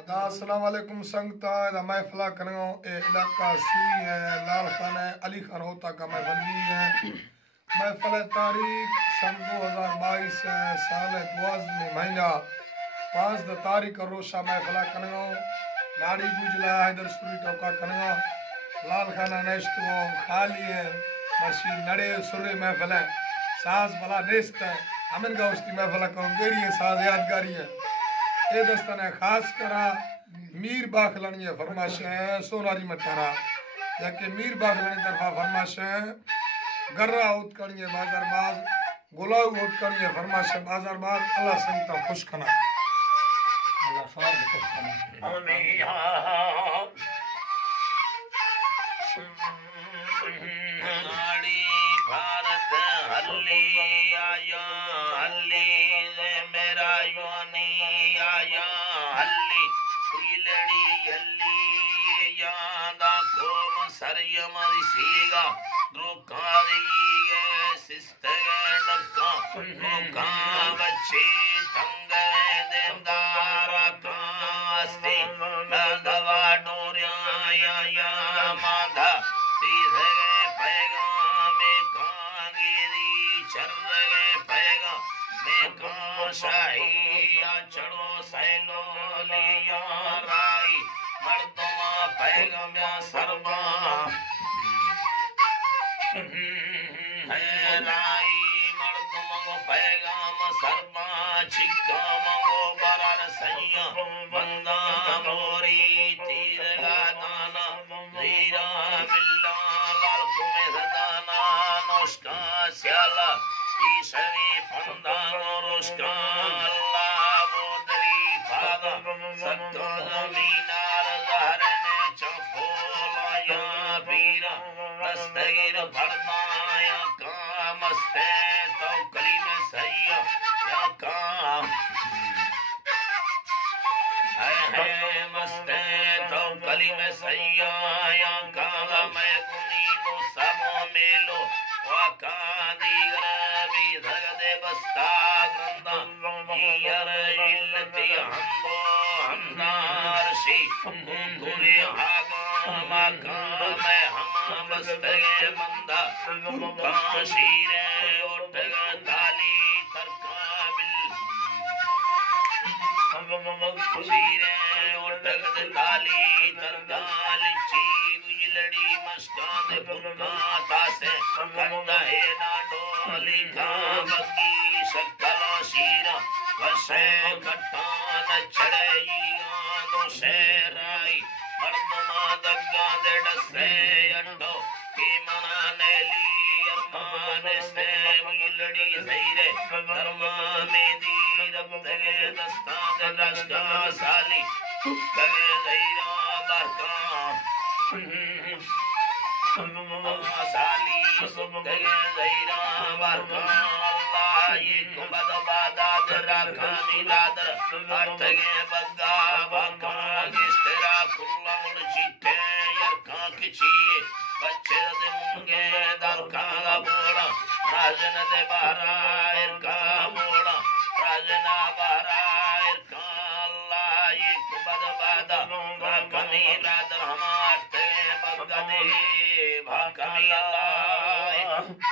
अस्सलाम वालेकुम संगता दा महफिला कनो ए इलाका सुई है लाल खान है अली खान होता का महफिल भी है। महफिल तारीख सन 2022 है साल 12 महीना 5 तारीख रोशा महफिला कनो नाड़ी गुजला हैदर सुरी टोका कनो लाल खाना नेश्तो खाली है मर्शी नड़े सुरे महफिल है साज भला नेस्त है अमन का उसकी महफिला कौन गेरी है साज यादगारी है ये दोस्तन है खास करा मीर बाखलानी है फरमाश है सोनारी मटारा याके मीर बाखलानी तरफा फरमाश है गर्रा उतकनी है बाजार बाज गुलाव उतकनी है फरमाश है बाजार बाज अल्लाह संगता खुश कना अल्लाह सब खुश कना आमीन। नाड़ी भारत हल्ली आया हल्ली मेरा योनी आया हल्ली लड़ी हल्ली यादा कोम सरयम सीगा द्रोकारी सिस्ते नक्का नोका बच्ची तंग देवदारा कास्ती नगवा डोरिया या माधा तीरे पैगाम कांगिरी चर्रे पैगाम में का शाही चढ़ो सैलो लिया राई मर्दमा पैगाम सरबा है राई मर्दमा पैगाम सरबा छिक्का मंगो बरार सैया बंदा मोरी तीर गाना वीरा बिल्ला लाल कुमे सदाना नौष्का स्याला ईशवी फंदा नौष्का अल्लाह बोदरी फादा सक्का मीनार लहरने चपोला या पीरा दस्तगीर भरदाया कामस्ते तो कली में सैया या काम है मस्ते तो कली में सैया या काला मैं गुनी नो समो मेलो वाका दीगरा धगदे बस्ता ग्रंथा यर इल्लति हमदो हमनारशी कुंकुरे हागा माका मैं हम बस्ते मंदा काशीरे ओटग ताली तरकाबिल सीरे ओटग ताली तरकाल चीब लड़ी मस्कान पुरकाता से कंदा है ना डोली का बगी सकला शीरा वसे कटान चढ़ई आनो से राई मर्दमा दग्गा दे डसे अंडो की मना नेली अरमान से लड़ी सहीरे धर्मा में दी रब तगे दस्ता दे रस्ता साली तगे ज़हीरा बरका साली तगे ज़हीरा बरका अल्लाह ये कुबद बादाद रखा मिलादर तगे बग्गा बका किस्तरा खुल्ला उड़ चीटे यरका किची बच्चे दे मुंगे दरका बोला राजन दे बारा इरका बोला राजना बारा इरका अल्लाह ये कुबद बादा कमी रादर हमारे बग्गा दे भाकमी अल्लाह